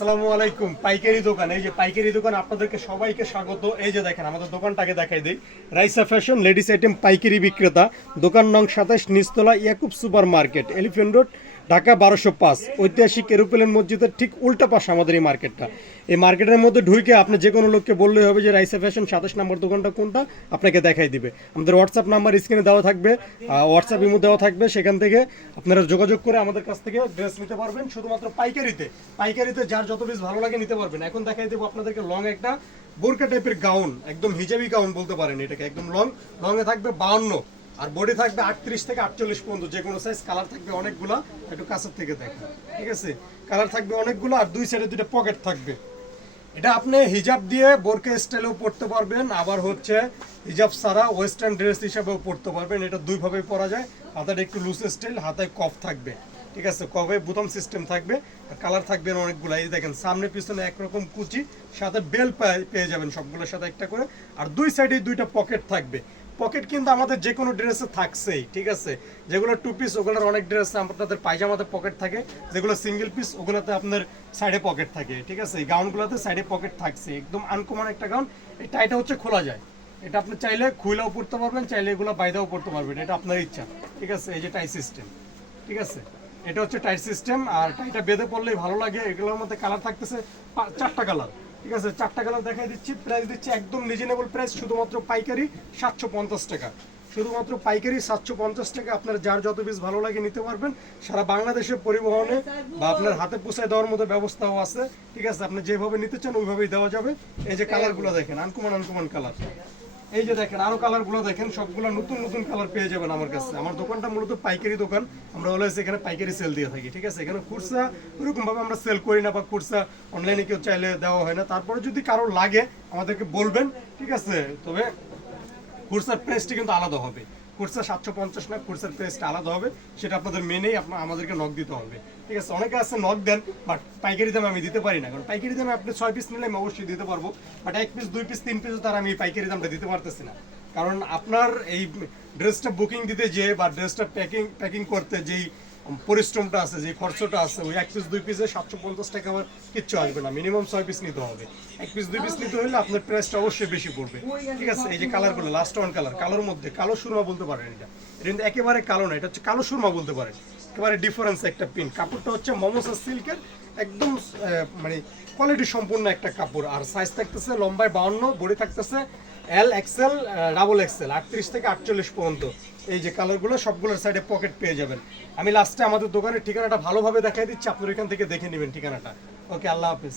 আসসালামু আলাইকুম। পাইকারি দোকান, এই যে পাইকারি দোকান, আপনাদেরকে সবাইকে স্বাগত। এই যে দেখেন, আমাদের দোকানটাকে দেখাই দিই। রাইসা ফ্যাশন, লেডিস আইটেম, পাইকারি বিক্রেতা। দোকান নং সাতাশ নিস্তলা Yakub super market elephant road Dhaka বারোশো পাঁচ ঐতিহাসিক এরোপ্লেন মসজিদের ঠিক উল্টা পাশে আমাদের এই মার্কেটটা। এই মার্কেটের মধ্যে ঢুকে আপনি যে কোনো লোককে বললেই হবে যে রাইসে ফ্যাশন সাতাশ নম্বর দোকানটা কোনটা? আপনাকে দেখাই দিবে। আমাদের হোয়াটসঅ্যাপ নাম্বার স্ক্রিনে দেওয়া থাকবে হোয়াটসঅ্যাপ ইমো দেওয়া থাকবে। সেখান থেকে আপনারা যোগাযোগ করে আমাদের কাছ থেকে ড্রেস নিতে পারবেন। শুধুমাত্র পাইকারিতে পাইকারিতে যার যত বেশ ভালো লাগে নিতে পারবেন। এখন দেখাই দেবো আপনাদেরকে লং একটা বোরকা টাইপের গাউন একদম হিজাবি গাউন বলতে পারেন এটাকে, একদম লং লং এ থাকবে বাউন্ন আর বডি থাকবে আটত্রিশ থেকে আটচল্লিশ পর্যন্ত, যে কোনো সাইজ কালার থাকবে অনেকগুলা, একটু কাছের থেকে দেখেন ঠিক আছে? কালার থাকবে অনেকগুলো আর দুই সাইডে দুটো পকেট থাকবে। এটা আপনি হিজাব দিয়ে বোরকা স্টাইলেও পড়তে পারবেন, আবার হচ্ছে হিজাব ছাড়া ওয়েস্টার্ন ড্রেস হিসাবেও পড়তে পারবেন। এটা দুইভাবে পরা যায়, হাতাটা একটু লুজ স্টাইল হাতায় কফ থাকবে, ঠিক আছে? কফে বুতাম সিস্টেম থাকবে, আর কালার থাকবে অনেকগুলো। এই দেখেন, সামনে পিছনে একরকম কুচি, সাথে বেল পেয়ে যাবেন সবগুলোর সাথে একটা করে, আর দুই সাইডে দুইটা পকেট থাকবে। পকেট কিন্তু আমাদের যে কোনো ড্রেসে থাকছেই, ঠিক আছে? যেগুলো টু পিস ওগুলোর অনেক ড্রেস আপনাদের পায়জামাতে পকেট থাকে, যেগুলো সিঙ্গেল পিস ওগুলোতে আপনার সাইডে পকেট থাকে, ঠিক আছে? এই গাউনগুলোতে সাইডে পকেট থাকছে, একদম আনকমন একটা গাউন এই টাইটা হচ্ছে খোলা যায়। এটা আপনি চাইলে খুইলাও পড়তে পারবেন, চাইলে এগুলো বাইদাও পড়তে পারবেন, এটা আপনার ইচ্ছা, ঠিক আছে? এই যে টাই সিস্টেম ঠিক আছে? এটা হচ্ছে টাইট সিস্টেম আর টাইটা বেঁধে পড়লেই ভালো লাগে, এগুলোর মধ্যে কালার থাকতেছে চারটা কালার ঠিক আছে চারটা কালার দেখাই দিচ্ছি। প্রাইস দিচ্ছি একদম রিজনেবল প্রাইস শুধুমাত্র পাইকারি সাতশো পঞ্চাশ টাকা। শুধুমাত্র পাইকারি সাতশো পঞ্চাশ টাকা আপনার যার যত বেশ ভালো লাগে নিতে পারবেন। সারা বাংলাদেশের পরিবহনে বা আপনার হাতে পোষায় দেওয়ার মতো ব্যবস্থাও আছে। ঠিক আছে আপনি যেভাবে নিতে চান ওইভাবেই দেওয়া যাবে। এই যে কালারগুলো দেখেন আনকুমান আনকুমান কালার। এই যে দেখেন, আরও কালারগুলো দেখেন, সবগুলো নতুন নতুন কালার পেয়ে যাবেন আমার কাছে। আমার দোকানটা মূলত পাইকারি দোকান। আমরা অলওয়েজ এখানে পাইকারি সেল দিয়ে থাকি, ঠিক আছে? এখানে কুর্সা ওরকম ভাবে আমরা সেল করি না বা কুর্সা অনলাইনে কেউ চাইলে দেওয়া হয় না। তারপরে যদি কারও লাগে, আমাদেরকে বলবেন, ঠিক আছে? তবে কুর্সার প্রাইসটি কিন্তু আলাদা হবে। খুচরা সাতশো পঞ্চাশ না, কোর্সের প্রাইসটা আলাদা হবে। সেটা আপনাদের মেনেই আপনার আমাদেরকে নক দিতে হবে। ঠিক আছে, অনেকে আছে নক দেন বাট পাইকারি দামে আমি দিতে পারি না। কারণ পাইকারি দামে আপনি ছয় পিস নিলে আমি অবশ্যই দিতে পারব বাট এক পিস দুই পিস তিন পিস তার আমি পাইকারি দামটা দিতে পারতেছি না। কারণ আপনার এই ড্রেসটা বুকিং দিতে যে বা ড্রেসটা প্যাকিং প্যাকিং করতে যেই পরিশ্রমটা আছে, যে খরচটা আছে, ওই এক পিস দুই পিসে সাতশো পঞ্চাশ টাকা আমার কিচ্ছু আসবে না। মিনিমাম ছয় পিস নিতে হবে। এক পিস দুই পিস নিতে হলে আপনার প্রাইসটা অবশ্যই বেশি পড়বে। ঠিক আছে? এই যে কালারগুলো লাস্ট ওয়ান কালার কালোর মধ্যে, কালো সুরমা বলতে পারেন এটা। এটা কিন্তু একেবারে কালো না, এটা হচ্ছে কালো সুরমা বলতে পারেন। একেবারে ডিফারেন্স একটা পিন কাপড়টা হচ্ছে মমোসা সিল্কের একদম মানে কোয়ালিটি সম্পূর্ণ একটা কাপড়। আর সাইজ থাকতেছে লম্বায় বাউন্ন, বডি থাকতেছে এল এক্সেল ডাবল এক্সেল আটত্রিশ থেকে আটচল্লিশ পর্যন্ত। এই যে কালারগুলো সবগুলোর সাইডে পকেট পেয়ে যাবেন। আমি লাস্টে আমাদের দোকানের ঠিকানাটা ভালোভাবে দেখাই দিচ্ছি, আপনার এখান থেকে দেখে নেবেন ঠিকানাটা। ওকে আল্লাহ হাফিজ।